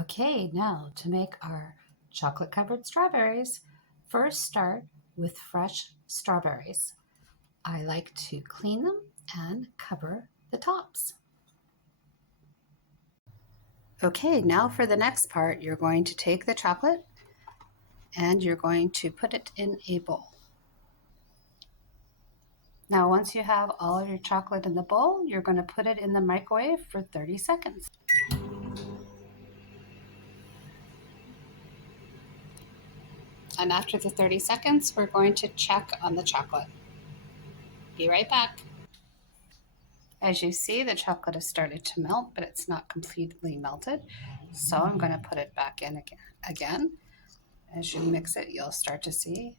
Okay, now to make our chocolate covered strawberries, first start with fresh strawberries. I like to clean them and cover the tops. Okay, now for the next part, you're going to take the chocolate and you're going to put it in a bowl. Now, once you have all of your chocolate in the bowl, you're going to put it in the microwave for 30 seconds. And after the 30 seconds, we're going to check on the chocolate. Be right back. As you see, the chocolate has started to melt, but it's not completely melted. So I'm going to put it back in again. As you mix it, you'll start to see.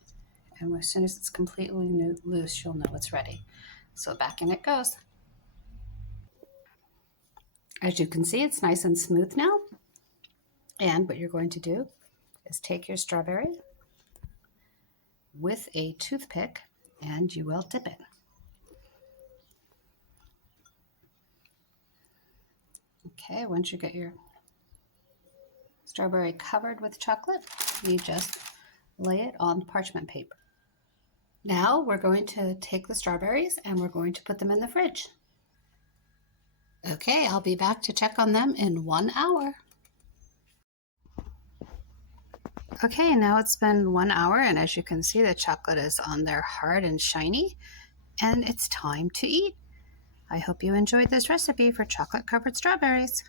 And as soon as it's completely loose, you'll know it's ready. So back in it goes. As you can see, it's nice and smooth now. And what you're going to do is take your strawberry with a toothpick and you will dip it. Okay, once you get your strawberry covered with chocolate, you just lay it on parchment paper. Now we're going to take the strawberries and we're going to put them in the fridge. Okay, I'll be back to check on them in 1 hour. Okay, now it's been 1 hour and as you can see, the chocolate is on there hard and shiny and it's time to eat. I hope you enjoyed this recipe for chocolate covered strawberries.